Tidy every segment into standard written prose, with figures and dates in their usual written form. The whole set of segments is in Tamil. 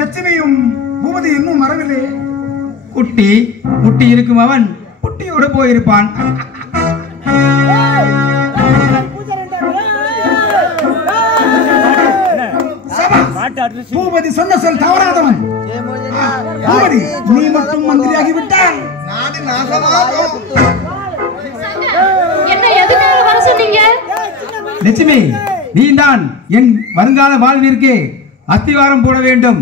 லட்சுமியும் பூபதி இன்னும் வரவில்லை. குட்டி குட்டி இருக்கும் அவன் குட்டியோட போயிருப்பான். பூபதி சொன்ன சொல் தவறாதவன். பூபதி நீ மட்டும் மந்திரியாகி விட்டால் நாடு நாசமாகும். என்ன எதுக்காக வர சொன்னீங்க? லட்சுமி, நீ தான் என் வருங்கால வாழ்விற்கு அஸ்திவாரம் போட வேண்டும்.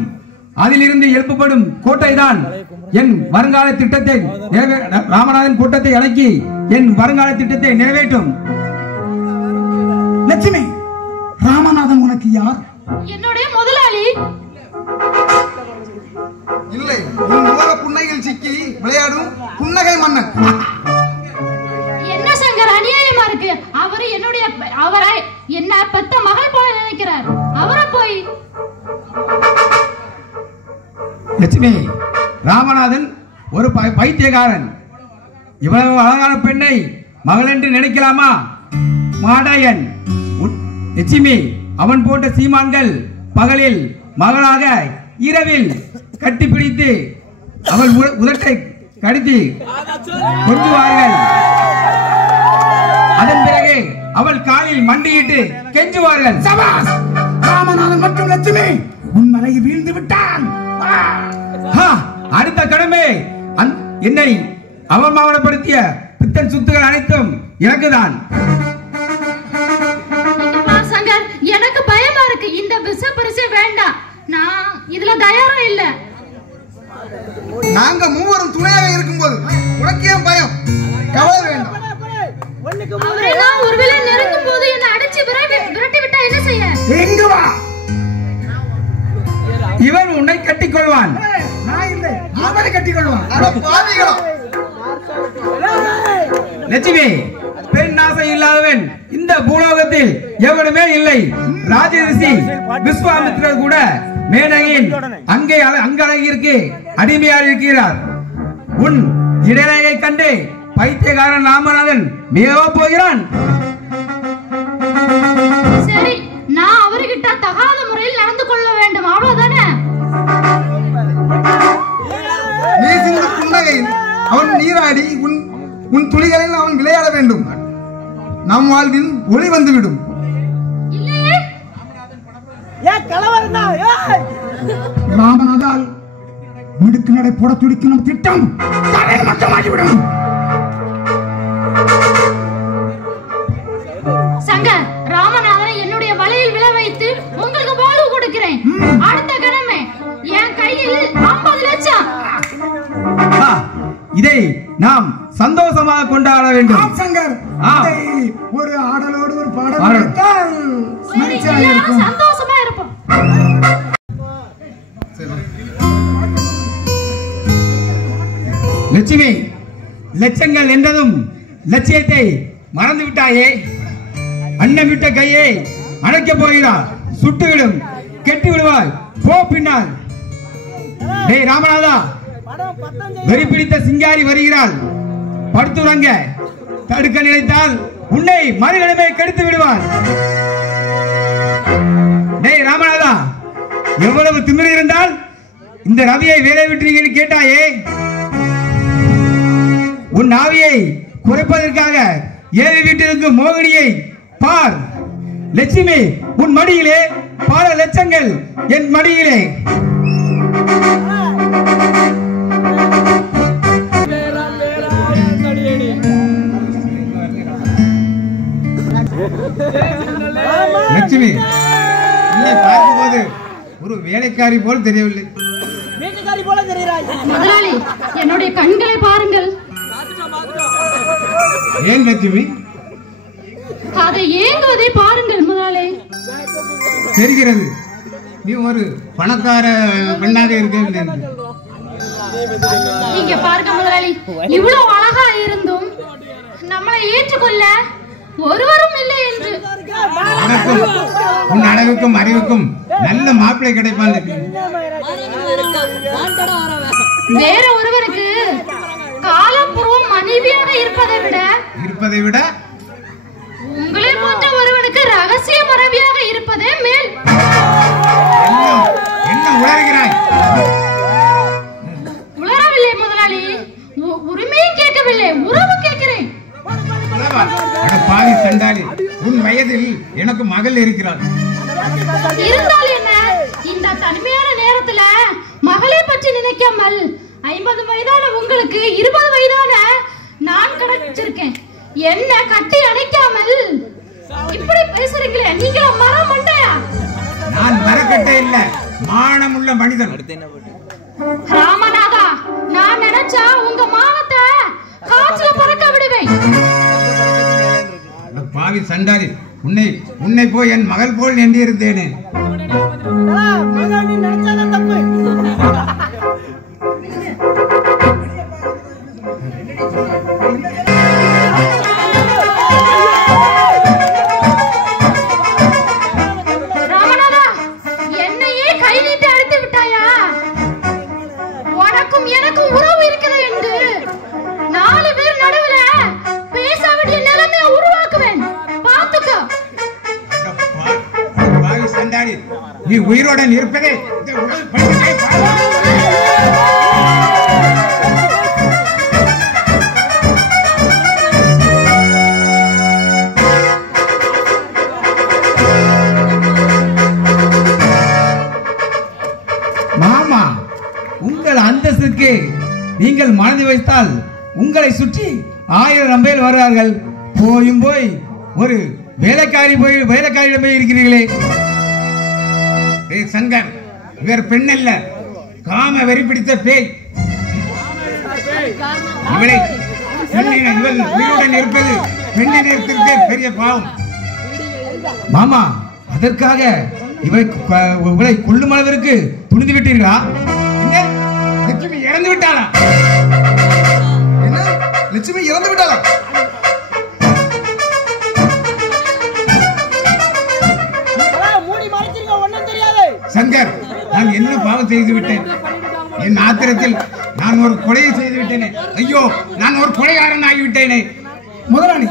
அதிலிருந்து எழுப்பப்படும் கோட்டை தான் என் வருங்கால திட்டத்தை ராமநாதன் கூட்டத்தை அடக்கி என் வருங்கால திட்டத்தை நிறைவேற்றும். லட்சுமி, ராமநாதன் உனக்கு யார்? என்னுடைய முதலாளி. இல்லை, உன் உலக புன்னகையில் சிக்கி விளையாடும் புன்னகை மன்னன். என்ன சங்கர், அநியாயமா இருக்கு. அவரை என்ன பெத்த மகள் போல நினைக்கிறார். அவரை போய் லட்சுமி, ராமநாதன் ஒரு பைத்தியக்காரன். இவ்வளவு அழகான பெண்ணை மகள் என்று நினைக்கலாமா? மாடாயன் லட்சுமி, அவன் போன்ற சீமான்கள் பகலில் மகளாக, இரவில் கட்டிப்பிடித்து அவள் உதட்டை கடித்து கொஞ்சுவார்கள். அதன் பிறகு அவள் காலில் மண்டியிட்டு கெஞ்சுவார்கள். சபாஸ்! ராமநாதன் மற்றும் லட்சுமி உன் மலையில் வீழ்ந்து விட்டான். அடுத்த கடமை என்னை அவமானப்படுத்திய பித்தன் சுத்துகள் அனைத்தும் எனக்குதான். சங்கர், எனக்கு பயமா இருக்கு. இந்த விஷ பரிசு வேண்டாம். நான் இதுல தயாரும் இல்ல. நாங்க மூவரும் துணையாக இருக்கும்போது உனக்கு ஏன் பயம்? கவலை வேண்டாம். அவரை நான் ஒருவேளை நெருங்கும் போது என்ன அடிச்சு விரட்டி விட்டா என்ன செய்ய? எங்க வா, இவன் உன்னை கட்டிக்கொள்வான். நான் இல்லை, அவனை கட்டிக்கொள்வான். லட்சுமி, பெண் ஆசை இல்லாதவன் இந்த பூலோகத்தில் எவனுமே இல்லை. ராஜரிஷி விஸ்வாமித்திரர் கூட மேனகையின் அங்கழகிற்கு அடிமையாக இருக்கிறார். உன் இடையலை கண்டு பைத்தியக்காரன் ராமநாதன் மேவா போகிறான். சரி, நான் அவர்கிட்ட தகாத முறையில் நடந்து கொள்ள வேண்டும், அவ்வளவுதானே? நீ சிந்து புன்னகையில் அவன் நீராடி உன் துளிகளில் அவன் விளையாட வேண்டும். நம் வாழ்வில் ஒளி வந்துவிடும். ராமநாதால் மிடுக்கு நடை போட துடிக்கும் திட்டம் மட்டுமாகிவிடும். சங்கர், ராமநாதனை என்னுடைய வலையில் விழ வைத்து உங்களுக்கு வாழ்வு கொடுக்கிறேன். அடுத்த கடமை என் கையில் 50 லட்சம். இதை நாம் சந்தோஷமாக கொண்டாட வேண்டும். சங்கர், ஒரு ஆடலோடு ஒரு பாடல் சந்தோஷமா இருப்போம். லட்சுமி, லட்சங்கள் என்றதும் லட்சியத்தை மறந்து விட்டாயே. அண்ணன் விட்ட கையை அணைக்க போகிறார். சுட்டுவிடும், கெட்டு விடுவாள். போ பின்னால். டேய் ராமநாதா, வெறி பிடித்த சிங்காரி வருகிறாள். படுத்துறங்க. தடுக்க நினைத்தால் உன்னை மறுகணமே கெடுத்து விடுவாள். டேய் ராமநாதா, எவ்வளவு திமிரு இருந்தால் இந்த ரவியை வேலை விட்டுறீங்கன்னு கேட்டாயே. உன் ஆவியை குறைப்பதற்காக ஏழை வீட்டிற்கு மோகினியை பார். லட்சுமி உன் மடியிலே, பல லட்சங்கள் என் மடியிலே. லட்சுமி பார்க்கும்போது ஒரு வேலைக்காரி போல் தெரியவில்லை. முதலாளி, என்னுடைய கண்களை பாருங்கள். ஏன் லட்சுமி? அதை ஏங்குவதை பாருங்கள் முதலாளி. தெரிகிறது, நீ ஒரு பணக்கார பெண்ணாக இருக்க. நீங்க பாருங்க முதலாளி, இவ்வளவு அழகா இருந்தும் நம்மளை ஏற்றுக்கொள்ள ஒருவரும் இல்லை என்று. உன் அழகுக்கும் அறிவுக்கும் நல்ல மாப்பிள்ளை கிடைப்பான். வேற ஒருவருக்கு காலப்பூர்வம் மனைவியாக இருப்பதை விட உங்களை போன்ற ஒருவனுக்கு ரகசிய மனைவியாக இருப்பதே மேல். என்ன உலகிறாய்? வயதில் எனக்கு மகள் இருக்கிறார். இருந்தால் என்ன, இந்த தனிமையான நேரத்துல மகளை பற்றி நினைக்காமல் 50 வயதான உங்களுக்கு 20 வயதான நான் கிடைச்சிருக்கேன். என்ன கட்டி அணைக்காமல் இப்படி பேசுறீங்களே, நீங்க மரம் மண்டையா? நான் மரக்கட்டை இல்ல, மானம் உள்ள மனிதன். ராமநாதா, நான் நினைச்சா உங்க மானத்தை காற்றுல பறக்க விடுவேன். பாவி சண்டாரி, உன்னை போய் என் மகள் போல் எண்ணி இருந்தேனே. ராமநாதா, என்னையே கை நீட்டி அழைத்து விட்டாயா? உனக்கும் எனக்கும் உறவு இருக்கிறது என்று 4 பேர் நடுவுல பேச வேண்டிய நிலைமையை உருவாக்குவேன். பார்த்துக்கோ. பாவி சண்டாரி, நீ உயிருடன் இருப்பதே இந்த உடல் படுக்கையை பாரு. மாமா, உங்கள் அந்தஸ்துக்கு நீங்கள் மனதை வைத்தால் உங்களை சுற்றி 1000 நம்பையில் வருவார்கள். போயும் போய் ஒரு வேலைக்காரியிடம் போய் இருக்கிறீர்களே. சங்கர், இவர் பெண் அல்ல, காம வெறி பிடித்த பேய். இவள் உயிருடன் இருப்பது பெண்ணை நிறுத்திருக்க பெரிய பாவம். மாமா, அதற்காக இவளை கொல்லும் அளவிற்கு துணிந்து விட்டீர்களா? என்ன, லட்சுமி இறந்து விட்டாளா? என்ன, லட்சுமி இறந்து விட்டாளா? சங்கர், நான் என்ன பாவம் செய்து விட்டேன்? என் ஆத்திரத்தில் நான் ஒரு கொலையை செய்து விட்டேனே. ஐயோ, நான் ஒரு கொலைகாரன் ஆகிவிட்டேனே. முதலாளி,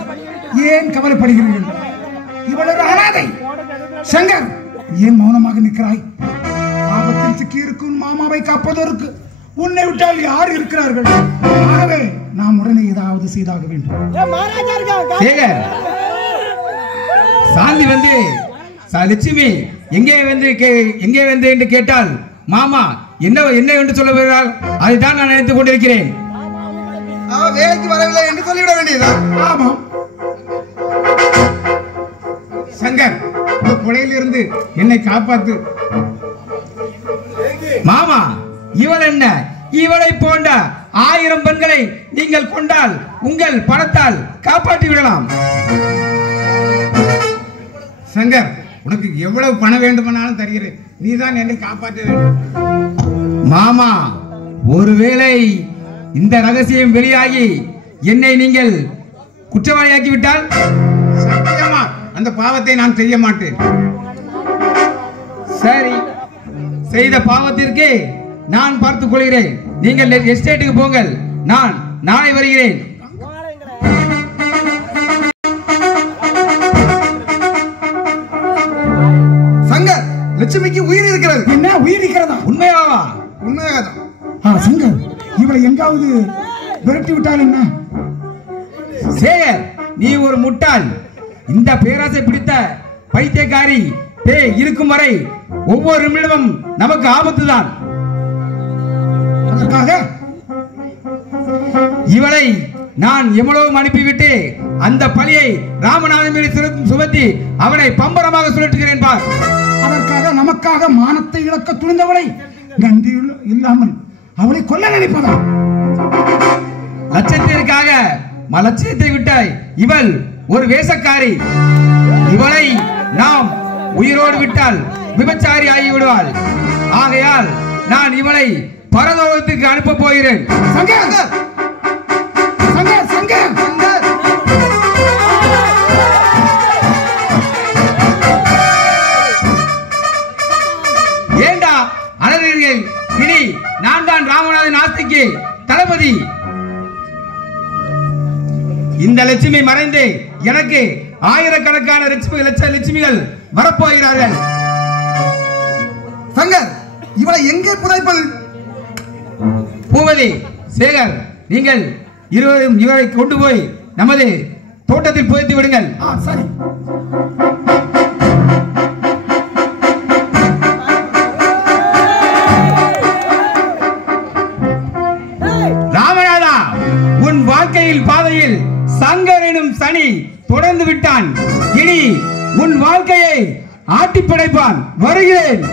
ஏன் கவலைப்படுகிறீர்கள்? இவள் ஒரு அனாதை. சங்கர், ஏன் மௌனமாக நிற்கிறாய்? ஆபத்தில் சிக்கி இருக்கும் மாமாவை காப்பதற்கு உன்னை விட்டால் யார் இருக்கிறார்கள்? ஆகவே நாம் உடனே ஏதாவது செய்தாக வேண்டும். சேகர், சாந்தி வந்து லட்சுமி எங்கே வந்து என்று கேட்டால் மாமா என்ன என்று சொல்ல வருகிறாள். அதைத்தான் நான் நினைத்துக் கொண்டிருக்கிறேன். அவ வேலைக்கு வரவில்லை என்று சொல்லிவிட வேண்டியதா? ஆமாம் சங்கர், இந்த கொலையிலிருந்து என்னை காப்பாத்து. மாமா, இவள் என்ன, இவளை போன்ற 1000 பெண்களை நீங்கள் கொண்டால் உங்கள் பணத்தால் காப்பாற்றி விடலாம். சங்கர், உனக்கு எவ்வளவு பணம் வேண்டுமானாலும் தருகிறேன். நீதான் என்னை காப்பாற்ற வேண்டும். மாமா, ஒருவேளை இந்த ரகசியம் வெளியாகி என்னை நீங்கள் குற்றவாளியாக்கி விட்டால்? சத்தியமா அந்த பாவத்தை நான் செய்ய மாட்டேன். சரி, செய்த பாவத்திற்கு நான் பார்த்துக் கொள்கிறேன். நீங்கள் எஸ்டேட்டுக்கு போங்கள், நான் நாளை வருகிறேன். சங்கர், லட்சுமிக்கு உயிர் இருக்கிறது. என்ன, உயிர் இருக்கிறதா? உண்மையாவா? உண்மையாகதான். சங்கர், இவளை எங்காவது விரட்டி விட்டால் என்ன? சேகர், நீ ஒரு முட்டாள். இந்த பேராசை பிடித்த பைத்தியக்காரி பேய் இருக்கும் வரை ஒவ்வொரு நிமிடமும் நமக்கு ஆபத்து தான். அதற்காக இவளை நான் எவ்வளவு அனுப்பிவிட்டு அந்த பழியை ராமநாதன் மீது சுமத்தி அவனை பம்பரமாக சுழற்றுகிறேன் பார். அதற்காக நமக்காக மானத்தை இழக்க துணிந்தவளை நன்றி இல்லாமல் அவளை கொல்ல நினைப்பதா? லட்சத்திற்காக லட்சியத்தை விட்டாய். இவள் ஒரு வேஷக்காரி. இவளை நாம் உயிரோடு விட்டால் விபச்சாரி ஆகி விடுவாள். ஆகையால் நான் இவளை பரலோகத்துக்கு அனுப்ப போகிறேன். சங்கர், சங்கர், சங்கர், சங்கர், ஏண்டா அழகிறீர்கள்? இனி நான் தான் ராமநாதன் ஆஸ்திக்கு தளபதி. இந்த லட்சுமி மறைந்து எனக்கு ஆயிரக்கணக்கான லட்சுமிகள் வரப்போகிறார்கள். சங்கர், இவளை எங்கே புதைப்பது? பூவதி, சேகர், நீங்கள் இருவரும் இவரை கொண்டு போய் நமது தோட்டத்தில் புதைத்து விடுங்கள். சரி. என்னும் சனி தொடர்ந்து விட்டான். இனி உன் வாழ்க்கையை ஆட்டி படைப்பான். வருகிறேன்.